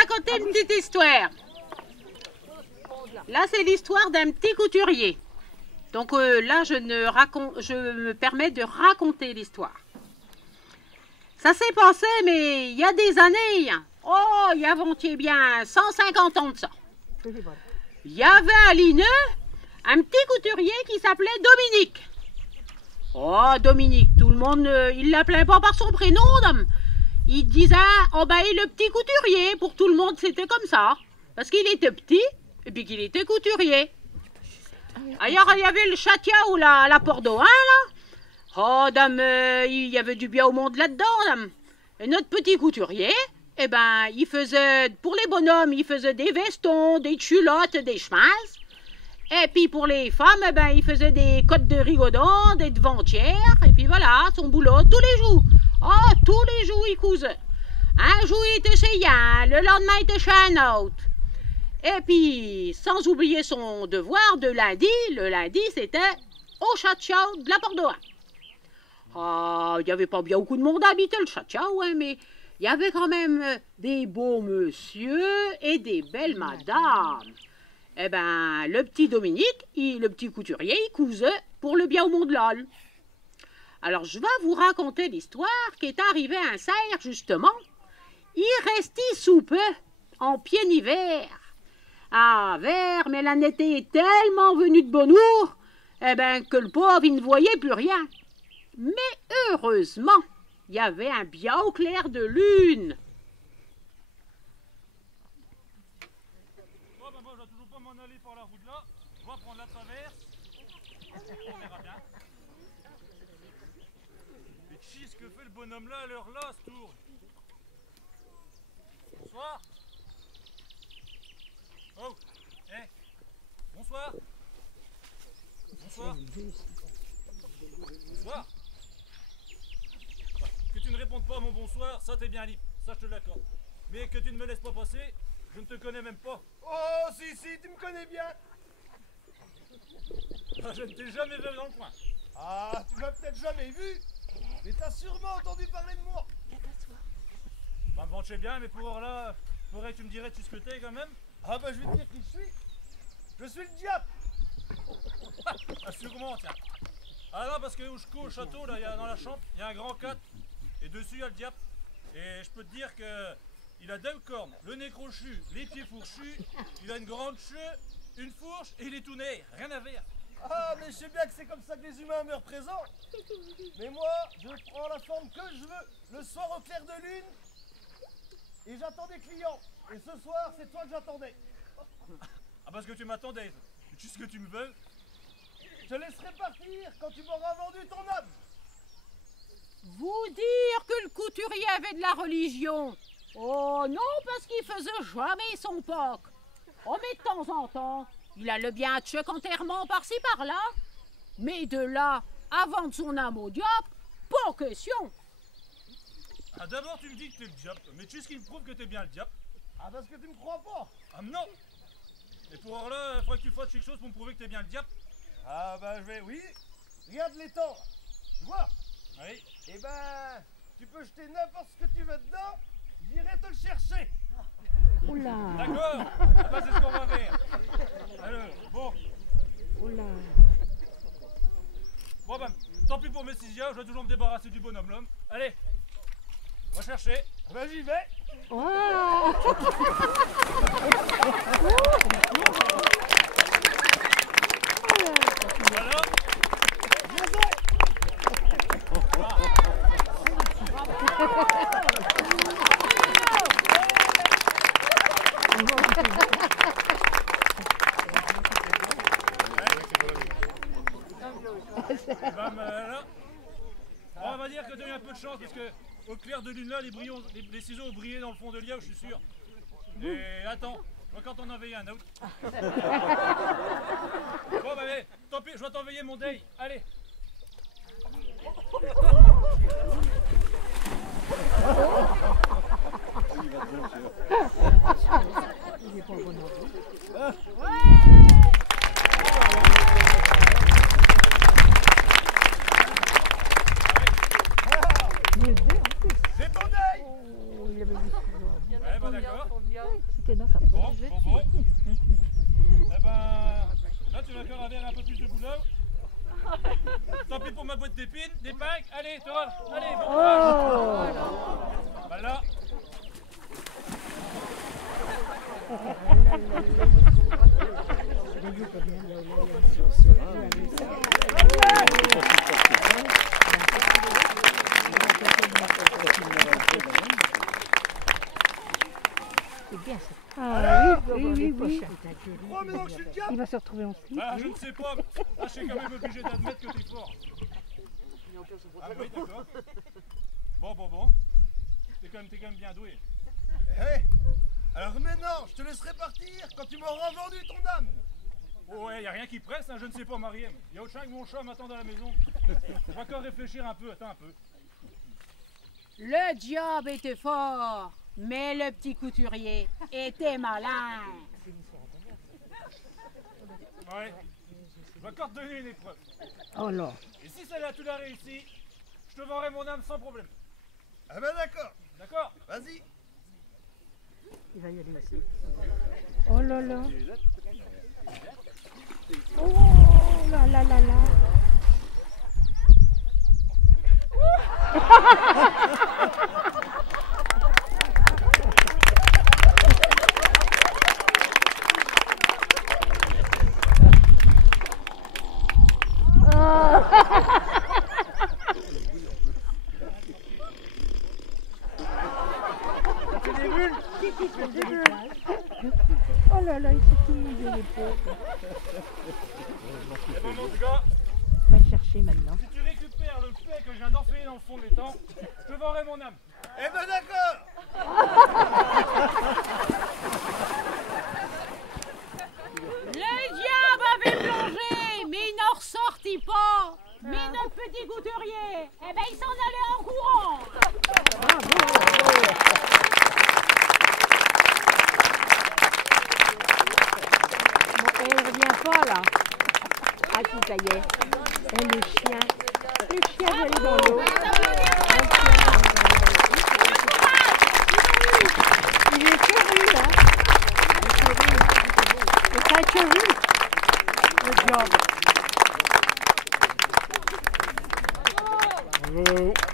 raconter une petite histoire. Là, c'est l'histoire d'un petit couturier. Donc là, je me permets de raconter l'histoire. Ça s'est passé, mais il y a des années. Oh, il y a avant-hier bien 150 ans de ça. Il y avait à Lineux un petit couturier qui s'appelait Dominique. Oh, Dominique, tout le monde, il l'appelait pas par son prénom, dame. Il disait, oh ben, le petit couturier. Pour tout le monde, c'était comme ça. Parce qu'il était petit, et puis qu'il était couturier. Ailleurs, il y avait le Châtia ou la Pordoin, là. Oh, dame, il y avait du bien au monde là-dedans, dame. Et notre petit couturier, eh ben, il faisait, pour les bonhommes, il faisait des vestons, des culottes, des chemises. Et puis pour les femmes, eh ben, il faisait des cottes de rigodon, des devantures. Et puis voilà, son boulot, tous les jours. Oh, tous les jours, il cousait. Un jour, il était chez un, le lendemain, il était chez un autre. Et puis, sans oublier son devoir de lundi, le lundi, c'était au Châtia de la Pordoin. Ah, il n'y avait pas bien beaucoup de monde à habiter le Châtia, ouais, mais il y avait quand même des beaux monsieur et des belles madames. Eh ben, le petit Dominique, le petit couturier, il cousait pour le bien au monde là. Alors, je vais vous raconter l'histoire qui est arrivée à un cerf, justement. Il restait sous peu, en plein hiver. Ah, vert, mais la netteté est tellement venue de bonjour, eh ben, que le pauvre, il ne voyait plus rien. Mais heureusement, il y avait un bien au clair de lune. Bon, ben moi, je dois toujours pas m'en aller par la route là. Je vais prendre la traverse. On verra bien. Mais chi, ce que fait le bonhomme là à l'heure là, ce tour. Bonsoir. Oh, bonsoir. Bonsoir. Bonsoir. Que tu ne répondes pas à mon bonsoir, ça t'es bien libre, ça je te l'accorde. Mais que tu ne me laisses pas passer, je ne te connais même pas. Oh, si, tu me connais bien. Ah, je ne t'ai jamais vu dans le coin. Ah, tu m'as peut-être jamais vu, mais t'as sûrement entendu parler de moi. Bah, me vantais bien, mais pour là, faudrait que tu me dirais tu ce que t'es quand même. Ah bah je vais te dire qui je suis. Je suis le diable. Ah, sûrement, tiens. Ah non, parce que où je couche au château, là, dans la chambre, il y a un grand 4, et dessus il y a le diable. Et je peux te dire que il a deux cornes, le nez crochu, les pieds fourchus, il a une grande queue, une fourche, et il est tout nez, rien à voir. Ah, mais je sais bien que c'est comme ça que les humains me représentent. Mais moi, je prends la forme que je veux, le soir au clair de lune, et j'attends des clients. Et ce soir, c'est toi que j'attendais. Ah, parce que tu m'attendais. Tu sais ce que tu me veux? Je te laisserai partir quand tu m'auras vendu ton âme. Vous dire que le couturier avait de la religion? Oh non, parce qu'il faisait jamais son Pâques. Oh, mais de temps en temps, il a le bien de chaque enterrement par-ci par-là. Mais de là à vendre son âme au diable, pas question. Ah, d'abord tu me dis que t'es le diable, mais tu sais ce qui me prouve que t'es bien le diable? Ah, parce que tu me crois pas. Ah non. Et pour là, il faudrait que tu fasses quelque chose pour me prouver que t'es bien le diable. Ah bah je vais, oui. Regarde l'étang. Tu vois? Oui. Eh ben, tu peux jeter n'importe ce que tu veux dedans. J'irai te le chercher. Oula. D'accord. Ah bah c'est ce qu'on va faire. Alors, bon. Oula. Bon ben, tant pis pour mes 6 je vais toujours me débarrasser du bonhomme l'homme. Allez, va chercher. Ben j'y vais. Oh. Voilà. Là, on va dire que tu as eu un peu de chance parce que au clair de lune là, les ciseaux ont brillé dans le fond de l'IA, je suis sûr. Et attends, je vois quand on envoyer un autre. Bon bah allez, tant pis, je vais t'envoyer mon day. Allez. Il est pas bon. C'est ton deuil. Oh, il avait vu. Ouais, bah d'accord. C'était dans sa Bon, poche. bon, bon. Eh ben, là tu vas encore avoir un peu plus de boulot. Tant pis pour ma boîte d'épines, d'épingles. Allez, Thorol, allez, bon courage. Voilà. C'est bien ça. Alors, Oui. crois maintenant que je suis le diable. Il va se retrouver en slip. Ah, je ne sais pas. Là, je suis quand même obligé d'admettre que t'es fort. Ah oui, d'accord. Bon. T'es quand même bien doué. Eh, alors maintenant, je te laisserai partir quand tu m'auras vendu ton âme. Oh ouais, y a rien qui presse, hein, je ne sais pas, Mariem. Y a autre chose que mon chat m'attend à la maison. Je vais encore réfléchir un peu, attends un peu. Le diable était fort, mais le petit couturier était malin. Ouais. Je vais encore te donner une épreuve. Oh là. Et si celle-là tu l'as réussi, je te vendrai mon âme sans problème. Ah ben d'accord, D'accord? vas-y. Il va y aller aussi. Oh là là. Oh là là là là. Oh là là, il s'est tout mouillé les pauvres. Eh ben mon gars, Va le chercher maintenant. si tu récupères le fait que je viens d'enfiler dans le fond de l'étang, je te vendrai mon âme. Eh ben d'accord. Le diable avait plongé, mais il n'en ressortit pas. Mais notre petit couturier, eh ben il s'en allait en courant. Bon, et elle revient pas là. Ah si, ça y est. Et le chien va aller dans l'eau. Il est chéri là. C'est un chéri. Le diable. Bravo.